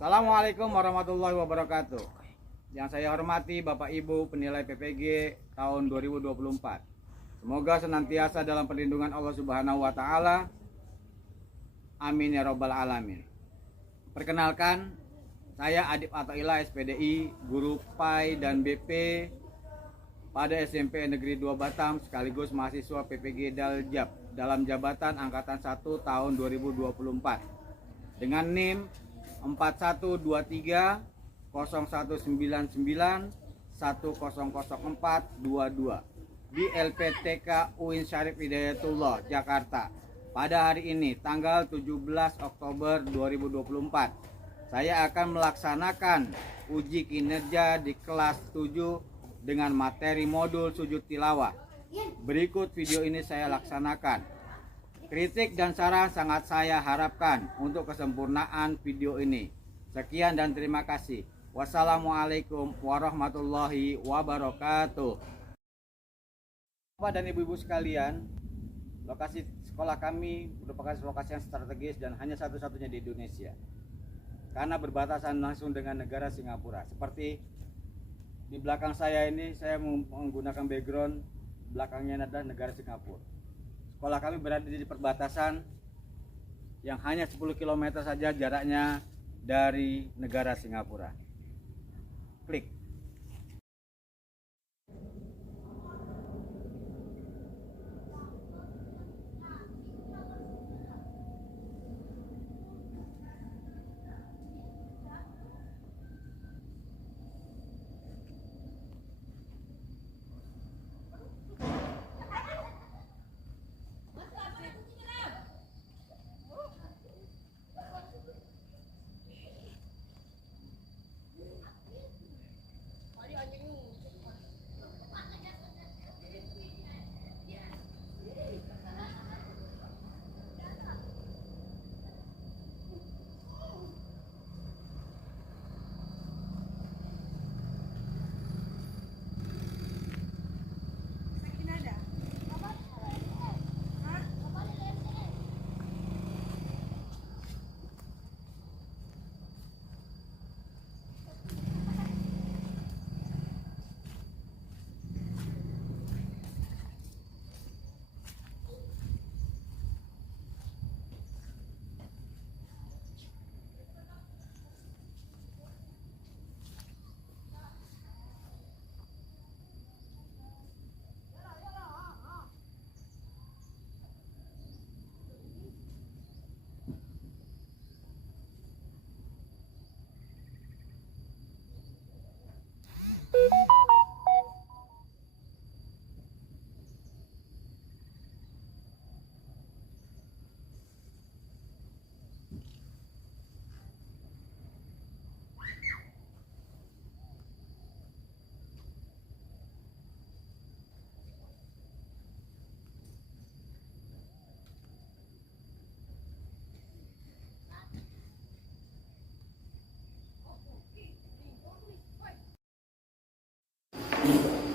Assalamualaikum warahmatullahi wabarakatuh. Yang saya hormati Bapak Ibu penilai PPG tahun 2024. Semoga senantiasa dalam perlindungan Allah Subhanahu wa taala. Amin ya rabbal alamin. Perkenalkan, saya Adib Athaillah SPDI, guru PAI dan BP pada SMP Negeri 2 Batam sekaligus mahasiswa PPG Daljab dalam jabatan angkatan 1 tahun 2024 dengan NIM 4123 0199 100422 di LPTK UIN Syarif Hidayatullah Jakarta pada hari ini tanggal 17 Oktober 2024. Saya akan melaksanakan uji kinerja di kelas 7 dengan materi modul sujud tilawah. Berikut video ini saya laksanakan. Kritik dan saran sangat saya harapkan untuk kesempurnaan video ini. Sekian dan terima kasih. Wassalamualaikum warahmatullahi wabarakatuh. Bapak dan ibu-ibu sekalian, lokasi sekolah kami merupakan lokasi yang strategis dan hanya satu-satunya di Indonesia. Karena berbatasan langsung dengan negara Singapura. Seperti di belakang saya ini, saya menggunakan background belakangnya adalah negara Singapura. Sekolah kami berada di perbatasan yang hanya 10 km saja jaraknya dari negara Singapura. Klik.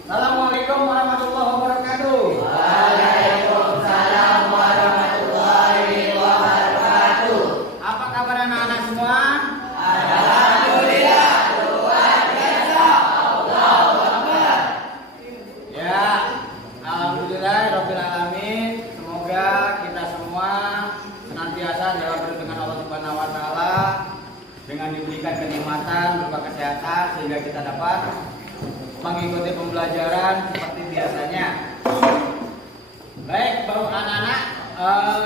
Assalamualaikum warahmatullahi wabarakatuh. Waalaikumsalam warahmatullahi wabarakatuh. Apa kabar anak-anak semua? Alhamdulillah, luar biasa. Allahu Akbar. Ya, alhamdulillah rabbil alamin. Semoga kita semua senantiasa dalam perlindungan Allah Subhanahu wa taala dengan diberikan kenikmatan berupa kesehatan sehingga kita dapat mengikuti pembelajaran seperti biasanya. Baik, baru anak-anak,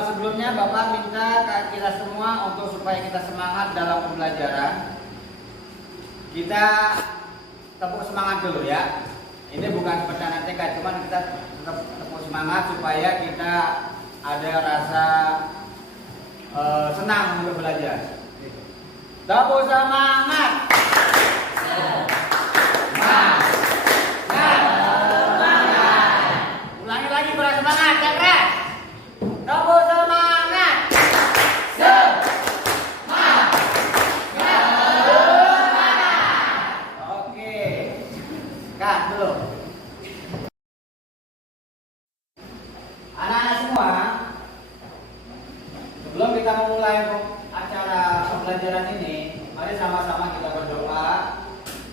sebelumnya Bapak minta kita semua untuk supaya kita semangat dalam pembelajaran. Kita tepuk semangat dulu ya. Ini bukan percaya TK, cuman kita tetap tepuk semangat supaya kita ada rasa senang untuk belajar. Tepuk semangat. Ulangi lagi berat semangat, ya keras. Tepuk semangat. Semangat. Oke. Cut dulu. Anak-anak semua, sebelum kita memulai acara pembelajaran ini, Mari sama-sama kita berdoa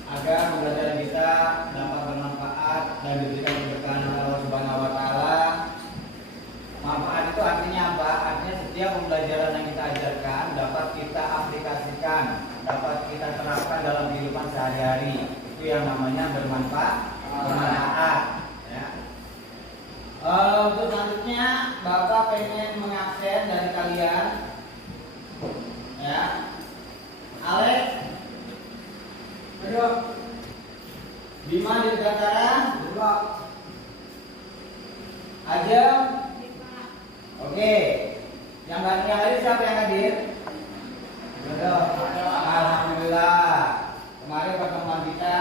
agar pembelajaran kita dapat bermanfaat dan diberikan keberkahan Allah Subhanahu wa taala. Manfaat itu artinya apa? Artinya setiap pembelajaran yang kita ajarkan dapat kita aplikasikan, dapat kita terapkan dalam kehidupan sehari-hari. Itu yang namanya bermanfaat. Ya. Untuk selanjutnya, Bapak pengen mengaksen dari kalian, ya. Alex, ayo. Bima di Jakarta, Ajeng. Oke, yang hadir siapa yang hadir? Alhamdulillah. Kemarin pertemuan kita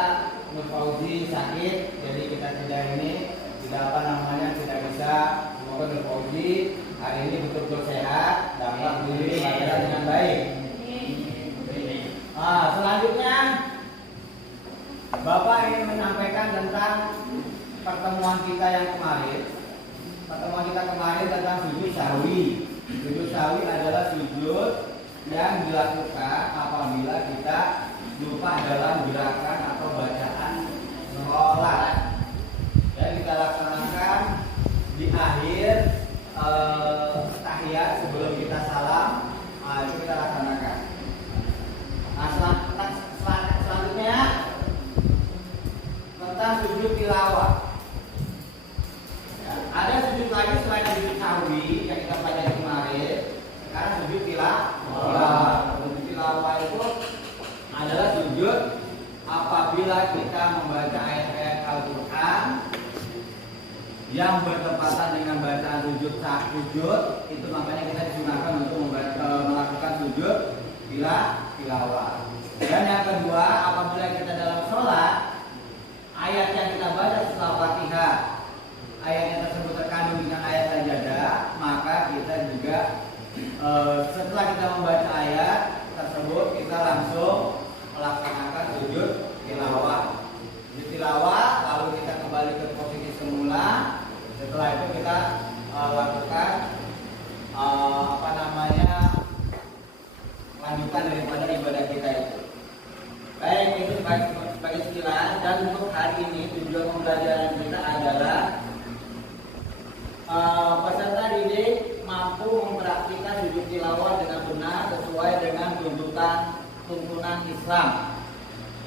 Nur Fauzi sakit, jadi kita tidak tidak bisa. Semoga Nur Fauzi hari ini betul-betul sehat, dapat diri pelajaran dengan baik. Selanjutnya Bapak ingin menyampaikan tentang pertemuan kita yang kemarin. Pertemuan kita kemarin tentang sujud sahwi. Sujud sahwi adalah sujud yang dilakukan apabila kita lupa dalam gerakan atau bacaan sholat. Ya, kita laksanakan di akhir tahiyat sebelum kita salam. Itu kita laksanakan. Selanjutnya tentang sujud tilawah. Ada sujud lagi selain sujud sahwi yang kita pelajari kemarin. Sekarang sujud tilawah. Sujud tilawah itu adalah sujud apabila kita membaca ayat-ayat Al-Quran yang bertepatan dengan bacaan sujud itu makanya kita disunahkan untuk melakukan sujud tilawah. Dan yang kedua, apabila kita dalam sholat, ayat yang kita baca setelah Fatihah, ayatnya tersebut terkandung dengan ayat sajadah, maka kita juga setelah kita membaca ayat tersebut kita langsung melaksanakan sujud tilawah. Sujud tilawah, lalu kita kembali ke posisi semula. Setelah itu kita lakukan lanjutan daripada ibadah kita itu. Baik, itu sebagai sekilas. Dan untuk hari ini tujuan pembelajaran kita adalah peserta didik mampu mempraktikkan sujud tilawah dengan benar sesuai dengan tuntunan Islam.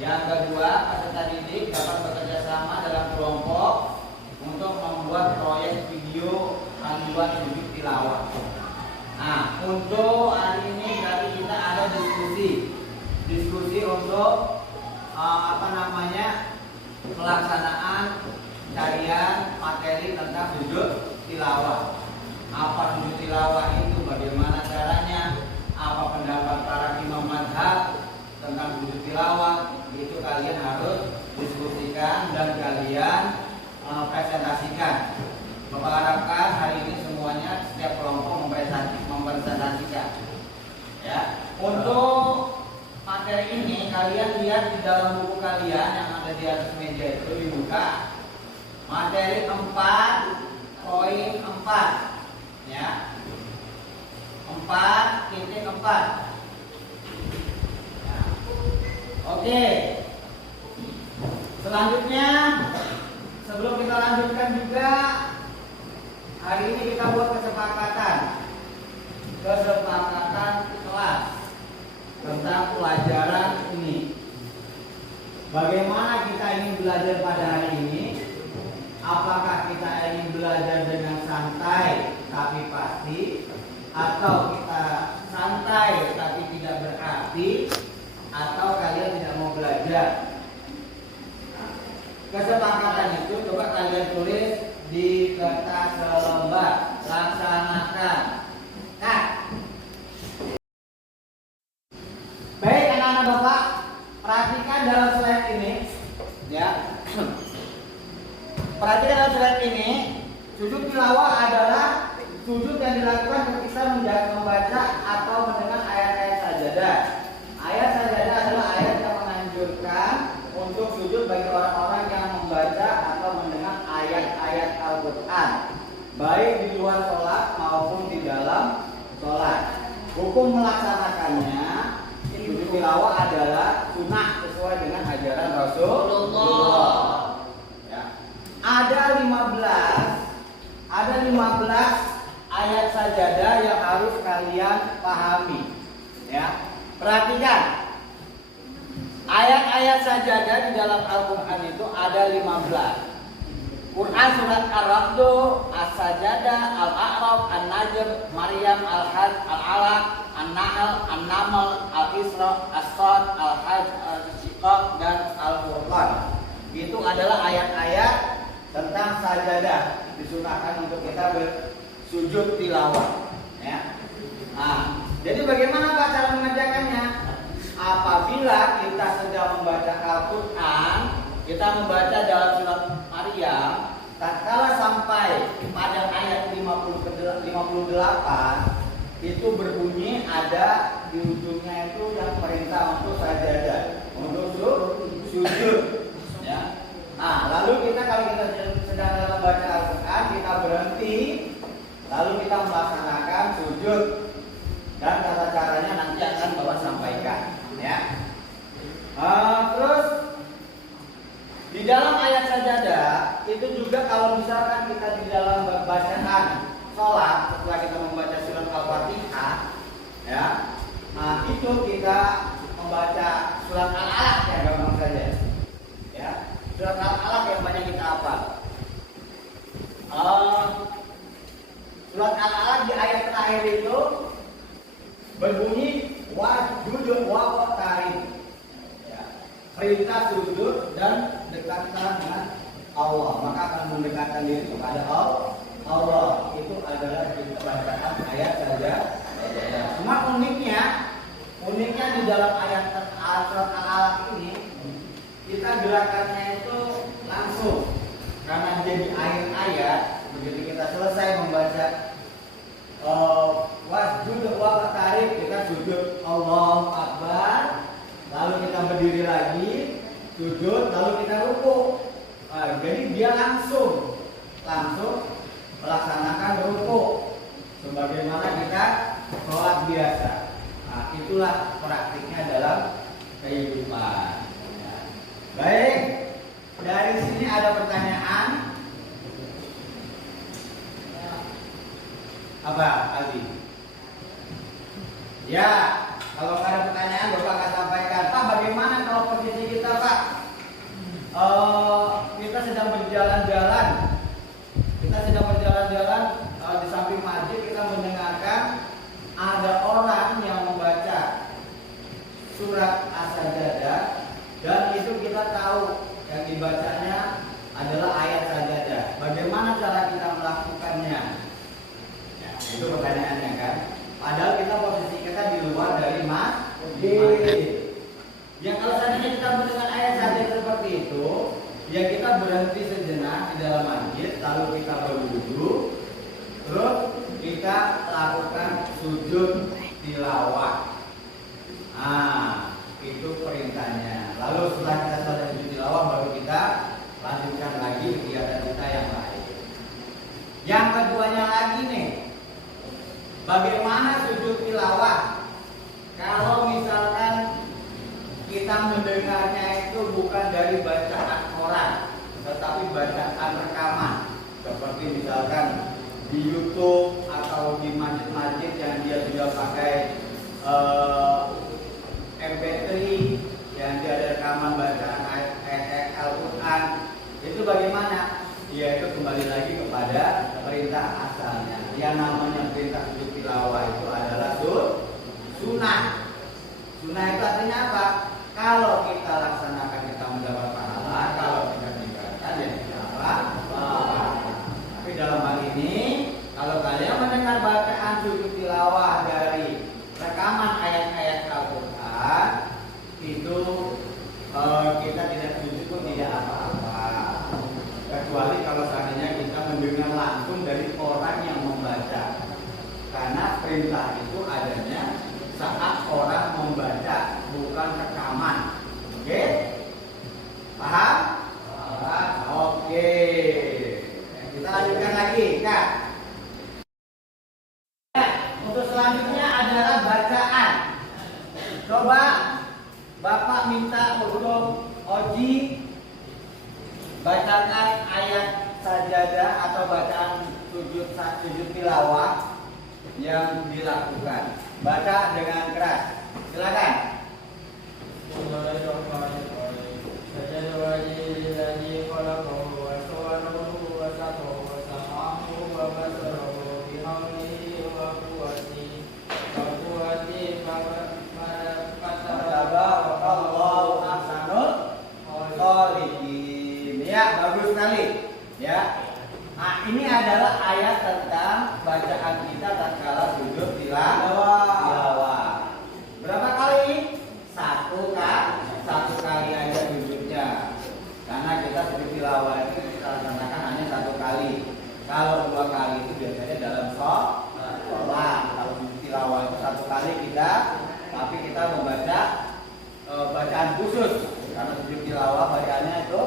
Yang kedua, peserta didik dapat bekerja sama dalam kelompok untuk membuat proyek video panduan sujud tilawah. Nah, untuk hari ini kita ada diskusi untuk pelaksanaan carian materi tentang sujud tilawah. Apa sujud tilawah itu, bagaimana caranya, apa pendapat para imam mazhab tentang sujud tilawah, itu kalian harus diskusikan dan kalian presentasikan. Bapak harapkan hari ini semuanya setiap kelompok mempresentasikan. Ya, untuk materi ini kalian lihat di dalam buku kalian yang ada di atas meja itu dibuka. Materi 4.4, ya, 4.4. Ya. Oke. Selanjutnya, sebelum kita lanjutkan juga, hari ini kita buat kesepakatan kelas tentang pelajaran ini. Bagaimana kita ingin belajar pada hari ini? Apakah kita ingin belajar dengan santai tapi pasti, atau kita santai tapi tidak berarti, atau kalian tidak mau belajar? Kesepakatan itu coba kalian tulis di kertas selembar. Laksanakan. Nah, baik anak-anak Bapak, perhatikan dalam slide ini, ya. Perhatikan dalam slide ini, sujud tilawah adalah sujud yang dilakukan ketika membaca atau mendengar ayat-ayat sajadah. Ayat sajadah adalah ayat yang menganjurkan untuk sujud bagi orang-orang yang membaca atau mendengar ayat-ayat Al-Quran, baik di luar sholat maupun di dalam sholat. Hukum melaksanakannya, sujud tilawah adalah sunnah sesuai dengan ajaran Rasulullah. Ya. Ada 15 ayat sajadah yang harus kalian pahami. Ya. Perhatikan. Ayat-ayat sajadah di dalam Al-Qur'an itu ada 15. Quran surat Ar-Ra'd, As-Sajadah, Al-A'raf, An-Najm, Maryam, Al-Hajj, Al-Alaq, An-Nahl, An-Naml, Al-Isra, As-Sad, Al-Hajj, Al-Syiqaq dan Al-Furqan. Itu adalah ayat-ayat tentang sajadah, disunahkan untuk kita bersujud tilawah. Ya. Nah, jadi bagaimana Pak cara mengerjakannya? Apabila kita sedang membaca Al-Quran, kita membaca dalam surat Maryam, tatkala sampai pada ayat 58 itu berbunyi ada di ujungnya itu yang perintah untuk sajadah, untuk sujud. Ya. Nah, lalu kita kalau kita sedang dalam baca Al-Quran, kita berhenti, lalu kita melaksanakan sujud dan tata caranya nanti akan Bapak sampaikan. Ya. Terus di dalam ayat sajadah itu juga kalau misalkan kita di dalam bacaan sholat setelah kita membaca surat Al-Fatihah, ya, nah itu kita membaca surat Al-Alaq ya gampang saja, ya, surat Al-Alaq yang banyak kita hafal. Surat Al-Alaq di ayat terakhir itu berbunyi wasjud waqtarib. Perintah sujud dan dekatkan dengan Allah, maka akan mendekatkan diri kepada Allah. Itu adalah kita bacaan ayat saja. Cuma uniknya di dalam ayat surat Al-Alaq ini kita gerakannya itu langsung karena jadi ayat-ayat. Begitu kita selesai membaca wasjud waqtarib, kita sujud Allahu Akbar. Lalu kita berdiri lagi, sujud, lalu kita ruku. Jadi dia langsung melaksanakan ruku, sebagaimana kita sholat biasa. Nah, itulah praktiknya dalam kehidupan. Ya. Baik, dari sini ada pertanyaan. Apa, Aldi? Ya. Kalau ada pertanyaan, Bapak akan sampaikan. Pak, bagaimana kalau posisi kita, Pak? Kita sedang berjalan-jalan. Di samping masjid kita mendengarkan ada orang yang membaca surat As-Sajadah dan itu kita tahu yang dibacanya adalah ayat sajadah. Bagaimana cara kita melakukannya? Ya, itu pertanyaannya kan? Padahal kita posisi kita di luar dari masjid. Ya kalau seandainya kita mendengar ayat saja seperti itu, ya kita berhenti sejenak di dalam masjid, lalu kita berwudu, terus kita lakukan sujud tilawah. Nah, itu perintahnya. Lalu setelah kita selesai sujud tilawah, baru kita lanjutkan lagi kegiatan kita yang lain. Yang keduanya lagi nih, bagaimana sujud tilawah? Kalau misalkan kita mendengarnya itu bukan dari bacaan orang, tetapi bacaan rekaman. Seperti misalkan di YouTube atau di masjid-masjid yang dia sudah pakai MP3, yang dia ada rekaman bacaan ayat Al-Quran. Itu bagaimana? Ya itu kembali lagi kepada perintah asalnya. Yang namanya perintah sujud tilawah itu adalah sunnah. Sunnah itu artinya apa? Kalau kita laksanakan kita mendapat pahala, kalau kita tinggalkan ya tidak apa. Tapi dalam hal ini, kalau kalian mendengar bacaan sujud tilawah dari rekaman ayat-ayat Al-Quran, itu kita tidak sujud pun tidak apa-apa. Kecuali kalau seandainya kita mendengar langsung dari orang yang membaca. Karena perintah itu adanya saat orang membaca, bukan rekaman. Oke? Paham? Paham? Oke. Kita lanjutkan lagi, Kak. Untuk selanjutnya adalah bacaan. Coba Bapak minta untuk Oji bacakan ayat sajadah atau bacaan sujud tilawah yang dilakukan. Baca dengan keras. Silakan. Tabarakallahu ahsanul khaliqin. Ya, bagus sekali. Ya. Nah, ini adalah ayat tentang bacaan kita tatkala sujud tilawah. Berapa kali? Satu kali aja sujudnya. Karena kita sujud tilawah itu kita laksanakan hanya satu kali. Kalau dua kali itu biasanya dalam sholat. Kalau sujud tilawah itu satu kali kita, tapi kita membaca bacaan khusus. Karena sujud tilawah bacaannya itu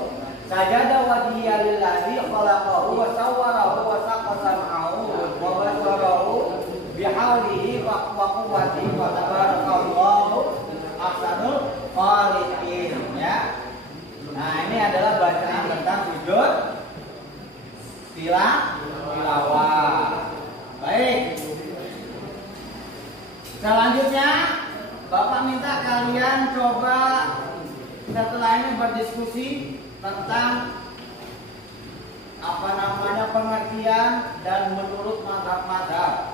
sajada wajhiya lillazi khalaqahu wa sawwarahu wa saqata ma'ahu wa basarahu bihaulihi wa quwwatihi wa tabarakallahu ahsanul khaliqin, ya. Nah, ini adalah bacaan tentang sujud tilawah. Baik. Selanjutnya Bapak minta kalian coba setelah ini berdiskusi tentang pengertian dan menurut mazhab-mazhab.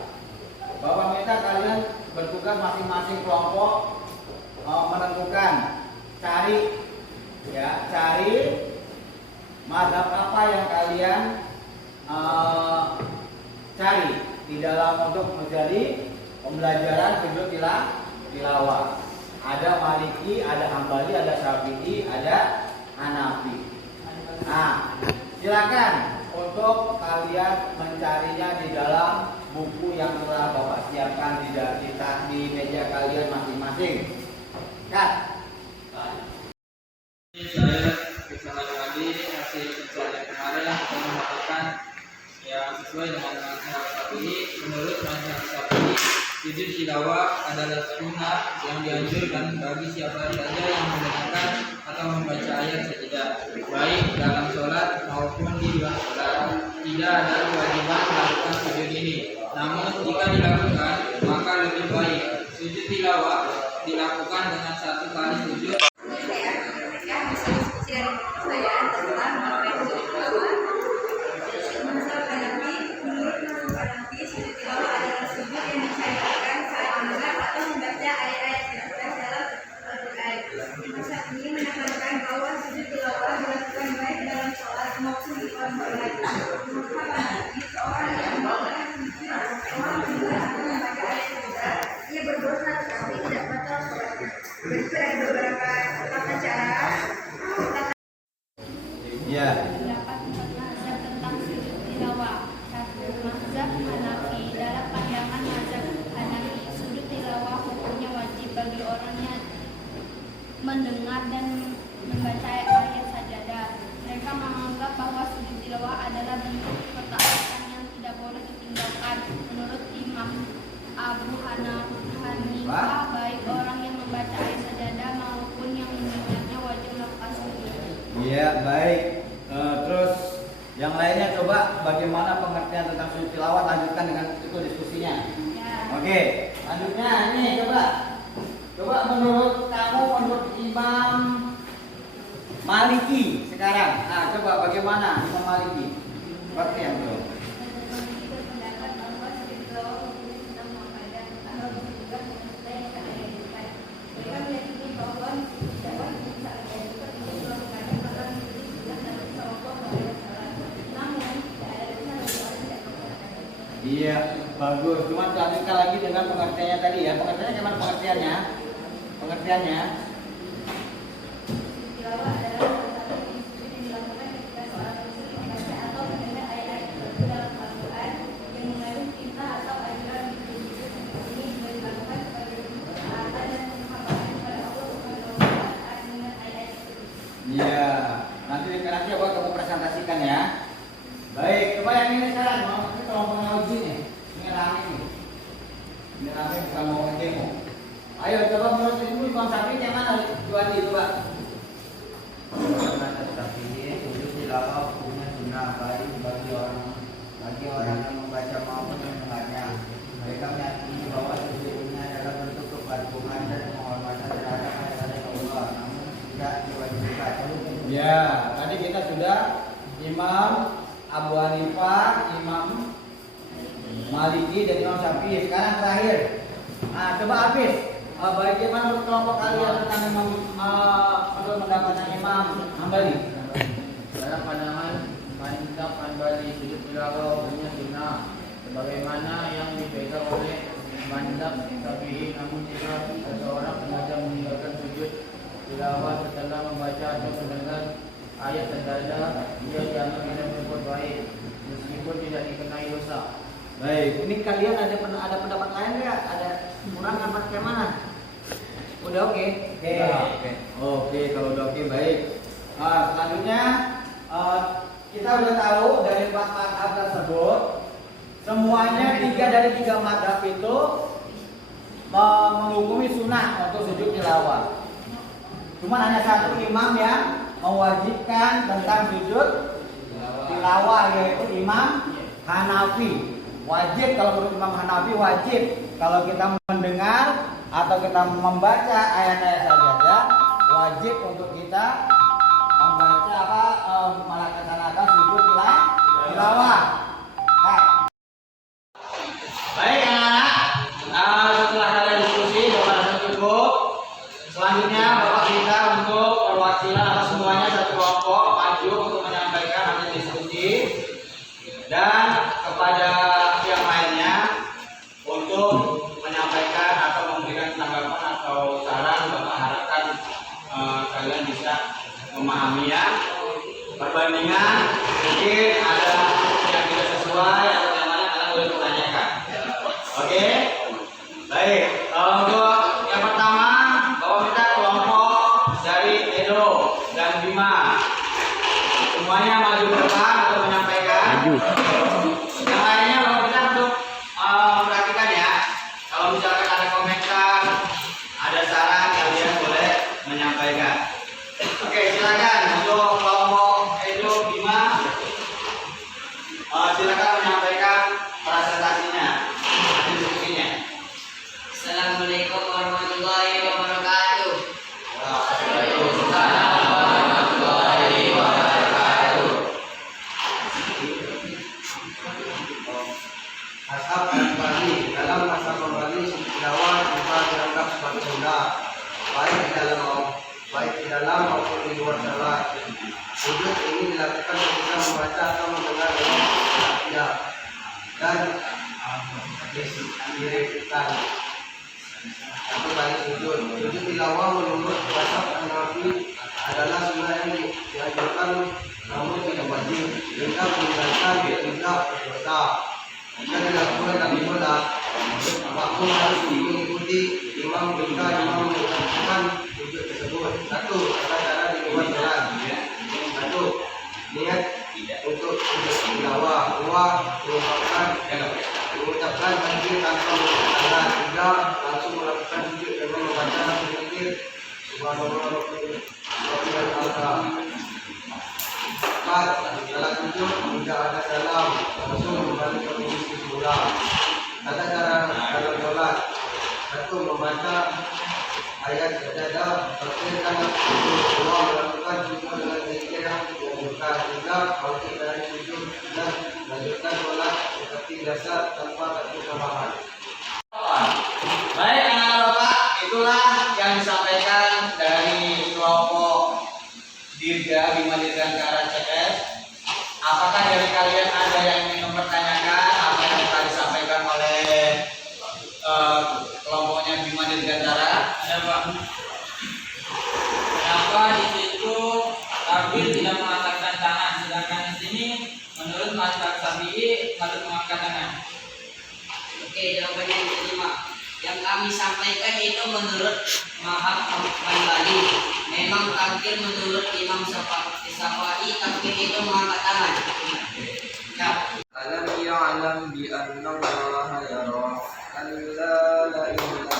Bapak minta kalian bertugas masing-masing kelompok menentukan cari mazhab apa yang kalian cari di dalam untuk menjadi pembelajaran sujud tilawah. Ada Maliki, ada Hambali, ada Syafi'i, ada Hanafi. Nah, silakan untuk kalian mencarinya di dalam buku yang telah Bapak siapkan di meja kalian masing-masing. Kat. Saya bisa lagi hasil pencarian kemarin kita mengatakan yang sesuai dengan mazhab Syafi'i. Menurut mazhab Syafi'i, sujud tilawah adalah sunnah yang dianjurkan bagi siapa saja yang mendengarkan atau membaca ayat sajadah, baik dalam sholat maupun di luar sholat. Tidak ada kewajiban melakukan sujud ini. Namun jika dilakukan, maka lebih baik. Sujud tilawah dilakukan dengan satu kali sujud. Ini menekankan bahwa sujud tilawah dilakukan baik dalam sholat maupun di luar sholat. Seorang yang melakukan sujud atau membaca ayat sajadah, ia berdosa tetapi tidak batal sholatnya. Ada beberapa tata cara. Ya. Pendapat mazhab tentang sujud tilawah. Satu, mazhab Hanafi. Dalam pandangan mazhab Hanafi, sujud tilawah hukumnya wajib bagi orang yang mendengar dan membaca ayat sajadah. Mereka menganggap bahwa sujud tilawah adalah bentuk ketaatan yang tidak boleh ditinggalkan. Menurut Imam Abu Hanifah, baik orang yang membaca ayat sajadah maupun yang mendengarnya wajib melakukan sujud. Iya, baik. Terus yang lainnya coba bagaimana pengertian tentang sujud tilawah, lanjutkan dengan itu diskusinya. Ya. Oke, lanjutnya ini coba menurut kamu, menurut Imam Maliki sekarang. Nah, coba bagaimana Imam Maliki? Pengertian tuh. Iya, bagus. Cuma lanjutkan lagi dengan pengertiannya tadi ya. Pengertiannya gimana pengertiannya? Pengertiannya? Tilawah adalah salah satu sujud yang dilakukan ketika seorang muslim membaca atau mendengar ayat-ayat tertentu dalam Al-Quran yang mengandung perintah atau ajaran sujud. Ini juga dilakukan sebagai bentuk ketaatan dan penghabaran kepada Allah Subhanahu wa Ta'ala saat mendengar ayat-ayat tersebut. Iya. Nanti buat kamu presentasikan ya. Baik, coba yang ini sekarang. Kita mau menguji nih. Ini rame nih. Ini rame bukan mau ngedemo. Ayo coba menurut ibu Imam Syafi'i yang mana Tuan coba. Tapi sujud tilawah hukumnya sunnah baik bagi orang yang membaca maupun mendengarnya. Mereka meyakini bahwa sujud ini adalah bentuk kepatungan dan penghormatan terhadap ayat-ayat Allah, namun tidak diwajibkan. Ya, tadi kita sudah Imam Abu Hanifah, Imam Maliki dan Imam Syafi'i. Sekarang terakhir. Nah, coba Hafiz, bagaimana menurut kelompok kalian tentang Imam menurut pendapatnya Imam Hambali? Dalam pandangan Mazhab Hanbali, sujud tilawah hukumnya sunnah sebagaimana yang dipegang oleh Mazhab Syafi'i, namun jika seseorang sengaja meninggalkan sujud tilawah setelah membaca atau mendengar ayat terdalam, dia dianggap tidak berbuat baik meskipun tidak dikenai dosa. Baik, ini kalian ada pendapat lain nggak? Ada kurang apa kayak mana? Udah oke? Oke, kalau udah oke baik. Selanjutnya kita udah tahu dari 4 mazhab tersebut semuanya 3 dari 3 mazhab itu menghukumi sunnah untuk sujud tilawah. Cuman hanya satu imam yang mewajibkan tentang sujud tilawah, yaitu Imam Hanafi. Wajib, kalau menurut Imam Hanafi wajib kalau kita mendengar atau kita membaca ayat-ayat saja, wajib untuk kita membaca melaksanakan sujud tilawah. Baik anak-anak, setelah kalian diskusi merasa cukup, selanjutnya Bapak kita untuk perwakilan atau semuanya satu kelompok maju untuk menyampaikan hasil diskusi, dan kepada yang lainnya untuk menyampaikan atau memberikan tanggapan atau saran. Bapak harapkan kalian bisa memahami ya. Perbandingan mungkin ada yang tidak sesuai atau yang mana kalian boleh pertanyakan. Oke? Baik. Untuk yang pertama, Bapak minta kelompok dari Edo dan Bima semuanya maju ke depan untuk menyampaikan. Yang lainnya Bapak minta untuk perhatikan ya. Kalau misalkan ada komentar, ada saran, kalian boleh menyampaikan. Oke, silakan untuk kelompok Edo Bima, silakan menyampaikan presentasinya, hasil diskusinya. Assalamualaikum warahmatullahi wabarakatuh. Waalaikumsalam warahmatullahi wabarakatuh. Mazhab Hanbali, dalam mazhab Hanbali sujud tilawah juga dianggap sebagai sunnah baik di dalam maupun di luar salat. Sujud ini dilakukan ketika membaca atau mendengar dalam tidak dan dirikan. Satu kali sujud. Sujud tilawah menurut mazhab Hanafi adalah sunnah yang dianjurkan namun tidak wajib. Jika meninggalkan tidak berdosa. Jika dilakukan dalam sholat, makmum harus mengikuti imam jika imam melakukan sujud tersebut. Satu, tata cara di luar sholat. Satu, niat untuk sujud tilawah. Dua, mengucapkan takbir tanpa mengucapkan. Tiga, langsung melakukan sujud dengan membaca takbir subhanallah wa Empat, dalam sujud tidak ada salam, langsung kembali ke posisi semula. Tata cara dalam sholat. Satu, membaca ayat sajadah, tafsirkan sujud. Dua, melakukan sujud dengan zikir yang dianjurkan. Tiga, bangkit dari sujud dan melanjutkan sholat seperti biasa tanpa takbir tambahan. Baik anak-anak Bapak, itulah yang disampaikan dari kelompok Dirga Bima Dirgantara CS. Apakah dari kalian ada yang ingin mempertanyakan apa yang telah disampaikan oleh kelompoknya Bima Dirgantara? Ada Pak. Kenapa di situ takbir tidak mengangkatkan tangan, sedangkan di sini menurut mazhab Syafi'i harus mengangkat tangan? Oke, jawabannya yang kelima. Yang kami sampaikan itu menurut mazhab Hanbali. Memang takbir menurut Imam Syafi'i takbir itu mengangkat tangan. Ya. Alam ya'lam bi anna Allah yara alla la ilaha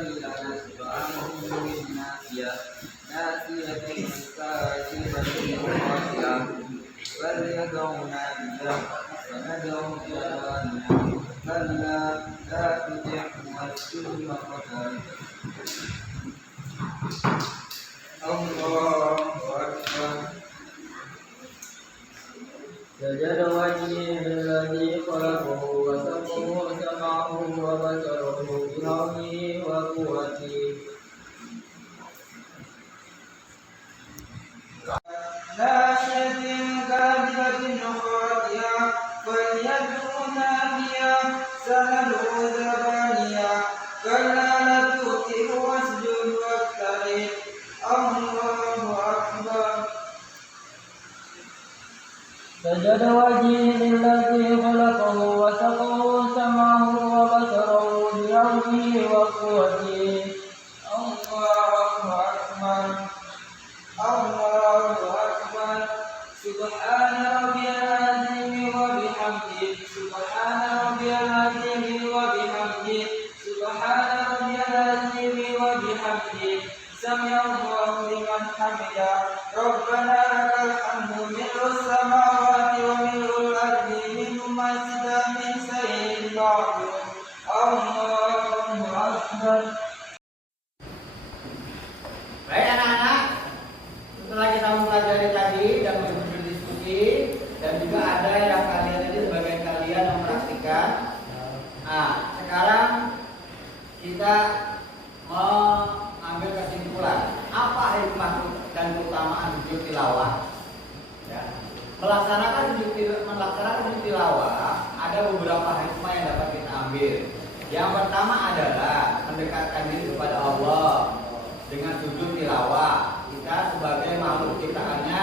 illa huwa نادية ناسية كاسبة خاطئة فليدع نادية سندع زبانية كلا لا تطعه واسجد واقترب الله أكبر سجد وجهي للذي خلقه وسمعه سمعه وبصره بحوله وقوته ناشئة كاذبة خاطئة فليدع ناديا سندع زبانيا كلا لا تطعه واسجد واقترب الله أكبر سجد وجهي للذي خلقه وسقه سمعه وبصره بيومه وقوته الله أكبر الله أكبر سبحان ربي العظيم وبحمده سبحان ربي العظيم وبحمده سبحان ربي العظيم وبحمده سمع الله لمن حمده ربنا لك الحمد ملء السماوات وملء الأرض ملء ما شئت من شيء بعد الله أكبر. Baik anak-anak, setelah kita mempelajari tadi dan berdiskusi dan juga ada yang kalian ini sebagian kalian mempraktikkan. Nah, sekarang kita mengambil kesimpulan apa hikmah dan keutamaan sujud tilawah. Ya. Melaksanakan sujud tilawah ada beberapa hikmah yang dapat kita ambil. Yang pertama adalah mendekatkan diri kepada Allah dengan sujud tilawah. Kita sebagai makhluk ciptaannya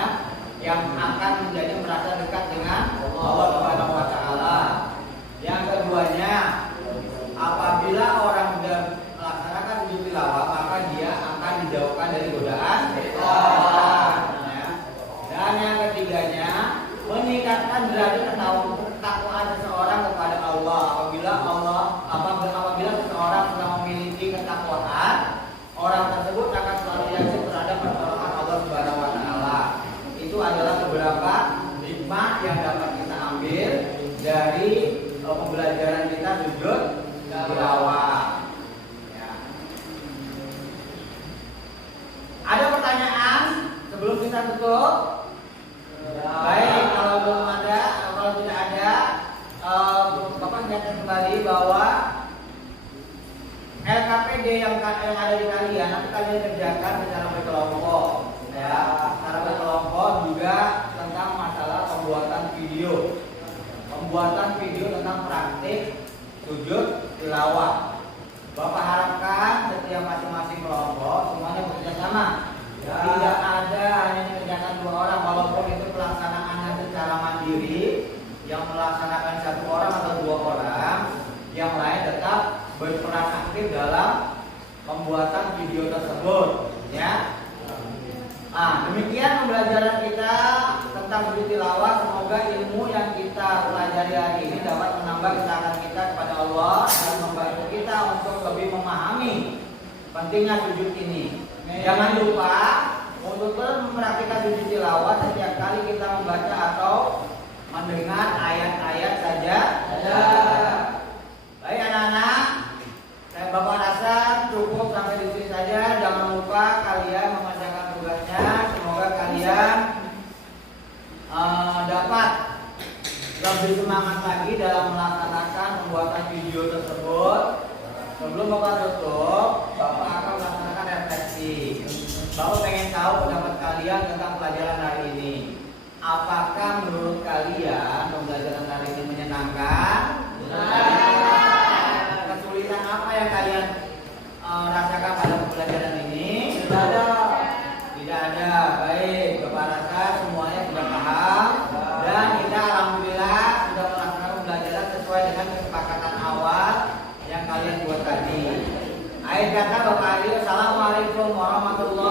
yang akan menjadi merasa dekat dengan Allah Subhanahu wa taala. Yang keduanya, apabila orang sudah melaksanakan sujud tilawah, maka dia akan dijauhkan dari godaan setan. Ya. Dan yang ketiganya, meningkatkan derajat ketakwaan seseorang kepada Allah. Apabila seseorang sudah memiliki ketakwaan, orang tersebut akan selalu yakin terhadap pertolongan Allah Subhanahu wa taala. Itu adalah beberapa hikmah yang dapat kita ambil dari pembelajaran kita sujud tilawah. Ya. Ada pertanyaan sebelum kita tutup? Baik, kalau belum ada, kalau tidak ada, Bapak ingatkan kembali bahwa LKPD yang ada di kalian nanti kalian kerjakan secara berkelompok, ya. Secara berkelompok juga tentang masalah pembuatan video tentang praktik sujud tilawah. Bapak harapkan setiap masing-masing kelompok semuanya bekerja sama. Ya. Tidak ada hanya dikerjakan 2 orang, walaupun itu pelaksanaannya secara mandiri, yang melaksanakan 1 orang atau 2 orang, yang lain tetap berperan aktif dalam pembuatan video tersebut, ya. Demikian pembelajaran kita tentang sujud tilawah. Semoga ilmu yang kita pelajari hari ini dapat menambah ketaatan kita kepada Allah dan membantu kita untuk lebih memahami pentingnya sujud ini. Jangan lupa untuk terus mempraktikkan sujud tilawah setiap kali kita membaca atau mendengar ayat-ayat saja. Baik anak-anak, Bapak rasa cukup sampai di sini saja. Jangan lupa kalian mengerjakan tugasnya. Semoga kalian dapat lebih semangat lagi dalam melaksanakan pembuatan video tersebut. Sebelum Bapak tutup, Bapak akan melaksanakan refleksi. Bapak pengen tahu pendapat kalian tentang pelajaran hari ini. Apakah menurut kalian pembelajaran hari ini menyenangkan? Kesulitan apa yang kalian rasakan pada pembelajaran ini? Tidak ada. Baik, Bapak rasa semuanya sudah paham dan kita alhamdulillah sudah melakukan pembelajaran sesuai dengan kesepakatan awal yang kalian buat tadi. Akhir kata Bapak Ali, assalamualaikum warahmatullahi